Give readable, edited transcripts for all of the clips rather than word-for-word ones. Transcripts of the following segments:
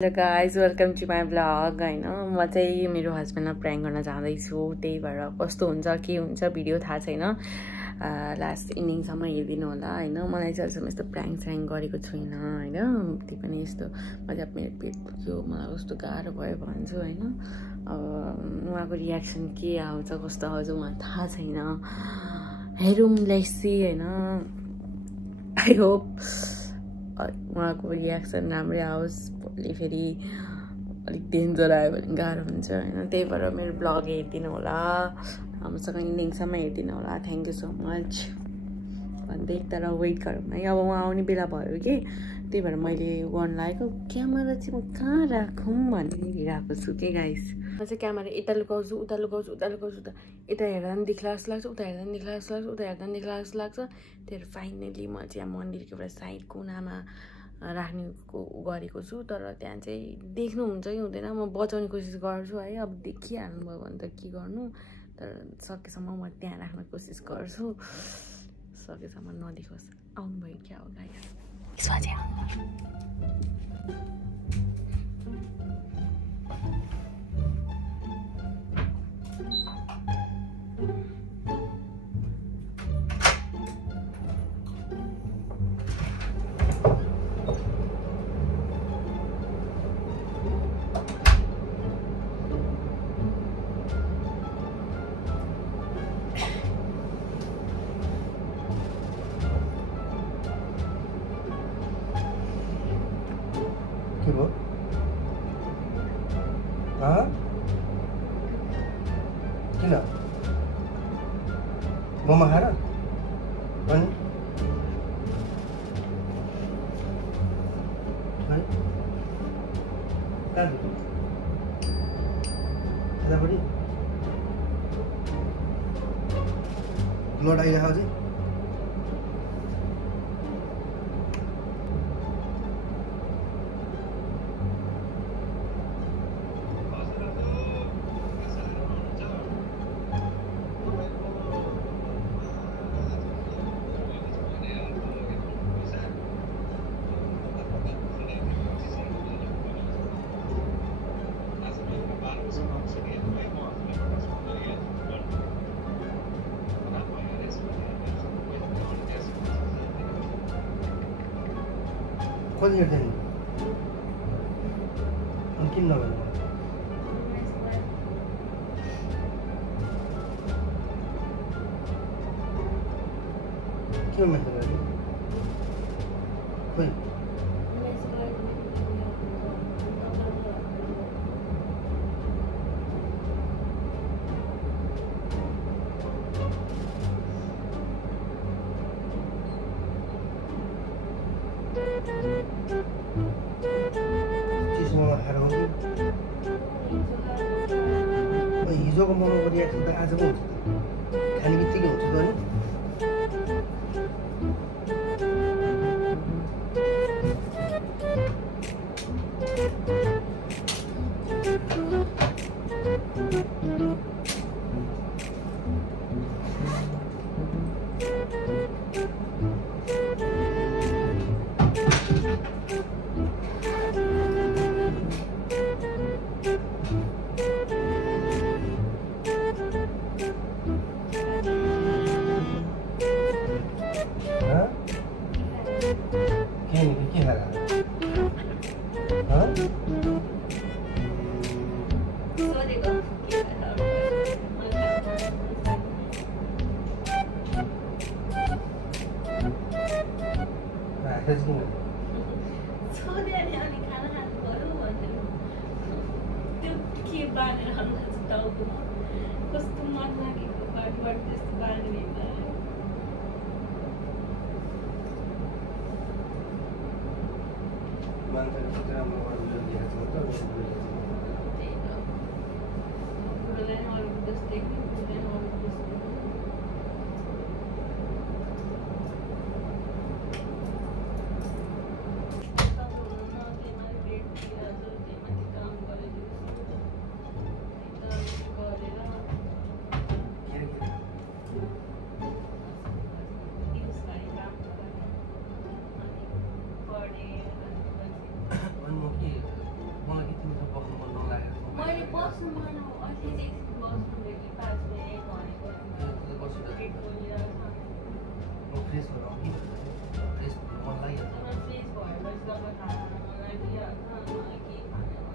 Hello guys welcome to my blog होइन म चाहिँ मेरो हस्बेन्डलाई प्र्याङ्क गर्न जाँदैछु त्यही भएर कस्तो हुन्छ के हुन्छ भिडियो थाहा छैन लास्ट इन्डिङसम्म हेरिदिनु होला होइन मलाई चाहिँ अहिलेसम्म यस्तो प्र्याङ्क गरेको छुइनँ होइन त्यही पनि यस्तो मैले अब मेरो पेट दुख्यो मलाई कस्तो गाह्रो भयो भन्छु होइन अब उहाँको रियाक्सन के आउँछ कस्तो आउँछ उहाँ थाहा छैन हेरौँ लेट्स सी होइन आई होप उहाँको रियाक्सन राम्रै आओस् भोलि फेरि अलिक डेन्जर आयो भने गाह्रो हुन्छ होइन त्यही भएर मेरो ब्लग हेरिदिनु होला राम्रोसँग इन्डिङसम्म हेरिदिनु होला थ्याङ्क यू सो मच भन्दै तर वेट गरौँ है अब उहाँ आउने बेला भयो कि त्यही भएर मैले गर्नु लागेको क्यामेरा चाहिँ म कहाँ राखौँ भनेर हेरिरहेको छु के गाइस म चाहिँ क्यामेरा यता लुकाउँछु उता लुकाउँछु उता लुकाउँछु यता हेर्दा पनि देख्ला जस्तो लाग्छ उता हेर्दा पनि देख्ला जस्तो लाग्छ उता हेर्दा पनि देख्ला जस्तो लाग्छ त्यही फाइनली म चाहिँ यहाँ मन्दिरको एउटा साइड कुनामा राख्नेको गरेको छु तर त्यहाँ चाहिँ देख्नुहुन्छ कि हुँदैन म बचाउने कोसिस गर्छु है अब देखिहाल्नुभयो भने त के गर्नु तर सकेसम्म म त्यहाँ राख्ने कोसिस गर्छु सकेसम्म नदेखोस् आउनुभयो क्या हो गाइस के भयो किन मोमो खाएर अनि कहाँ दुख्यो यतापट्टि ब्लड आइरहेको चाहिँ कति हेर्दैन अनि किन नभन्नु किन मेसेज गर्यो खोइ हिजोको मोमोको रियाक्सन त आज पो हुन्छ खाने बित्तिकै हुन्छ त नि के खाएर कस्तो मन लागेको बाटोबाट त्यस्तो बाँड्ने बस्नु मन अहिले चाहिँ एकछिन बस्नुदेखि 5 मिनेट भनेको पेट पोलिरहेको छ फ्रेस भएर अघि फ्रेस मन लागिहाल्छ तर फ्रेस भएपछि तपाईँ खाना मन लागिहाल्छ मलाई के खाने मन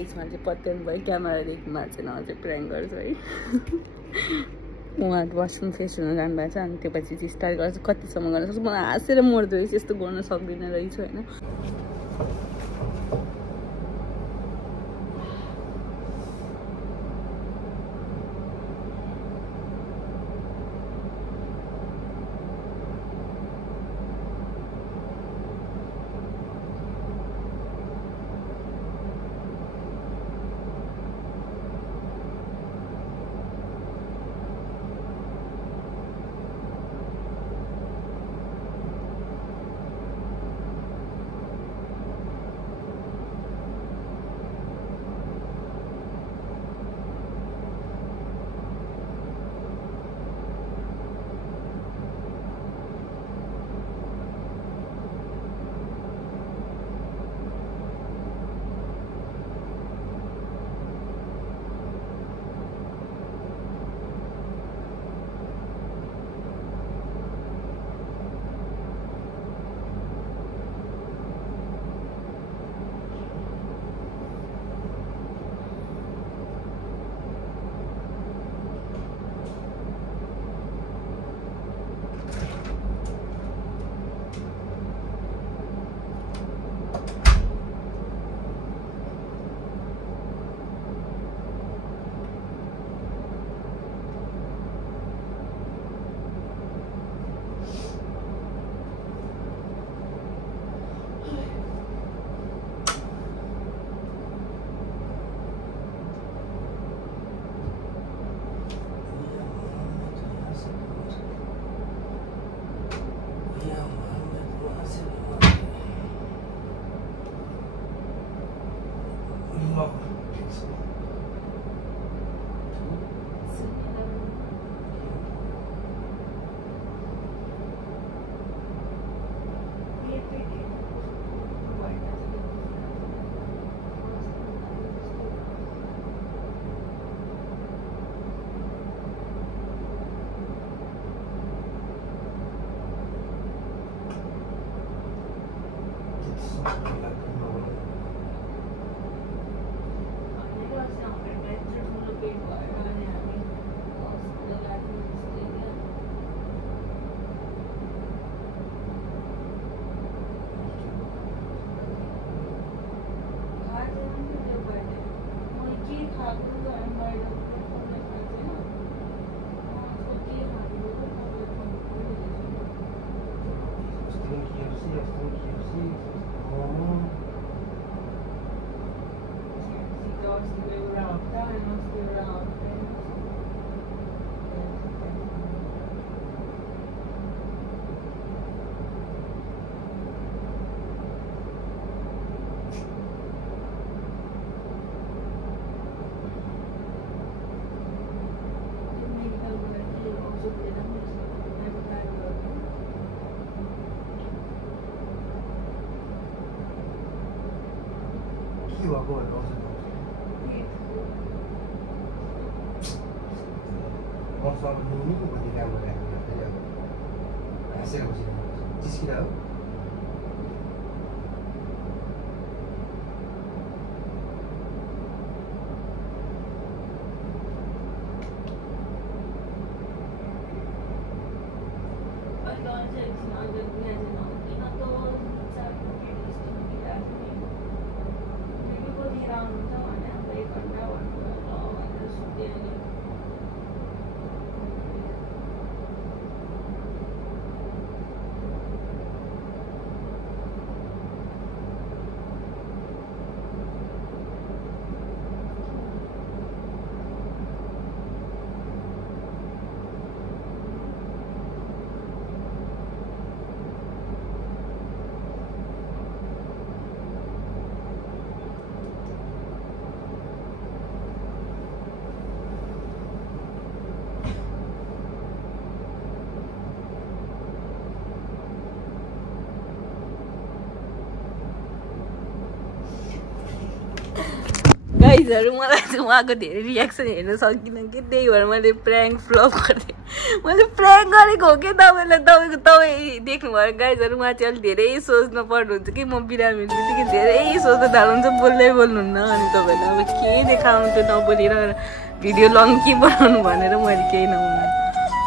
यसमा चाहिँ पत्याउनु भयो क्यामेरादेखिमा चाहिँ नअझै प्र्याङ्क गर्छ है उहाँ वासरुम फ्रेस हुन जानुभएको छ अनि त्यो पछि चाहिँ स्टार्ट गर्छ कतिसम्म गर्न सक्छु मलाई हाँसेर मर्दो रहेछ यस्तो गर्न सक्दिनँ रहेछु होइन गाइजहरु मलाई चाहिँ उहाँको धेरै रियाक्सन हेर्न सकिनँ कि त्यही भएर मैले प्र्याङ्क फ्लप गरिदिएँ मैले प्र्याङ्क गरेको हो कि तपाईँ देख्नुभयो गाइजहरु उहाँ चाहिँ अलिक धेरै सोच्न पर्नुहुन्छ कि म बिरामी बित्तिकै धेरै सोच्न थाल्नुहुन्छ बोल्दै बोल्नुहुन्न अनि तपाईँलाई अब के देखाउनु त्यो नबोलेर भिडियो लङ के बनाउनु भनेर मैले केही नहुनु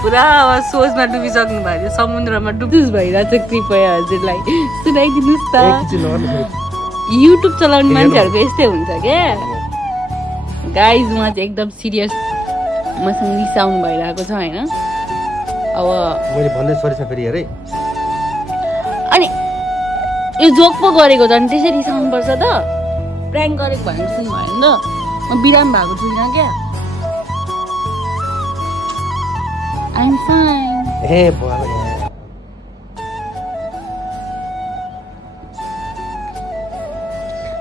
पुरा अब सोचमा डुबिसक्नु भएको थियो समुद्रमा डुब्नुस् भइरहेको छ कृपया हजुरलाई सुनाइदिनुहोस् त युट्युब चलाउने मान्छेहरूको यस्तै हुन्छ क्या गाइज उहाँ चाहिँ एकदम सिरियस मसँग रिसाउनु भइरहेको छ होइन अब मैले भन्दै सरी फेरि हेरे अनि यो जोक पो गरेको झन् त्यसरी रिसाउनुपर्छ त प्र्याङ्क गरेको भनेको सुन्नु भएन त म बिरामी भएको छुइनँ क्या I'm fine. Hey, boy.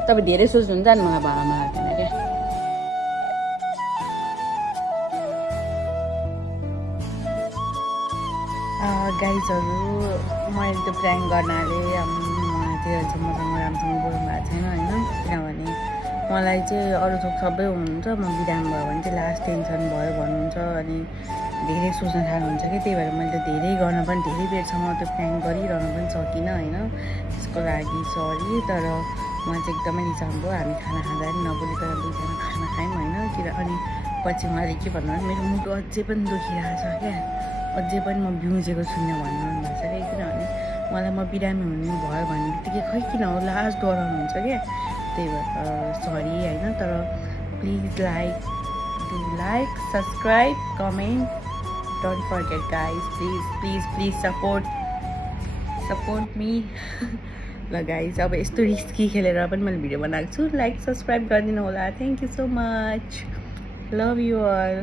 तपाईँ धेरै सोच्नुहुन्छ नि मलाई भाडा लाग्दैन क्या गाइजहरू मैले त्यो प्र्याङ्क गर्नाले उहाँ चाहिँ अहिलेसम्म मसँग राम्रोसँग बोल्नु भएको छैन होइन किनभने मलाई चाहिँ अरू थोक सबै हुनुहुन्छ म बिरामी भयो भने चाहिँ लास्ट टेन्सन भयो भन्नुहुन्छ अनि धेरै सोच्न थाल्नुहुन्छ कि त्यही भएर मैले धेरै गर्न पनि धेरै बेरसम्म त्यो प्र्याङ्क गरिरहन पनि सकिनँ होइन त्यसको लागि सरी तर उहाँ चाहिँ एकदमै रिसाउनु भयो हामी खाना खाँदा पनि नबोलिकन दुईजना खाना खायौँ होइन किन अनि पछि उहाँले के भन्नु मेरो मुटु अझै पनि दुखिरहेको छ क्या अझै पनि म बिउजेको छुइनँ भन्नु भएको छ क्या किनभने मलाई म बिरामी हुने भयो भन्ने बित्तिकै खै किन हो लास्ट डराउनुहुन्छ क्या त्यही भएर सरी होइन तर please like subscribe comment don't forget guys please support me ल गाइज अब यस्तो रिस्की खेलेर पनि मैले भिडियो बनाएको छु लाइक सब्सक्राइब गरिदिनु होला thank you so much love you all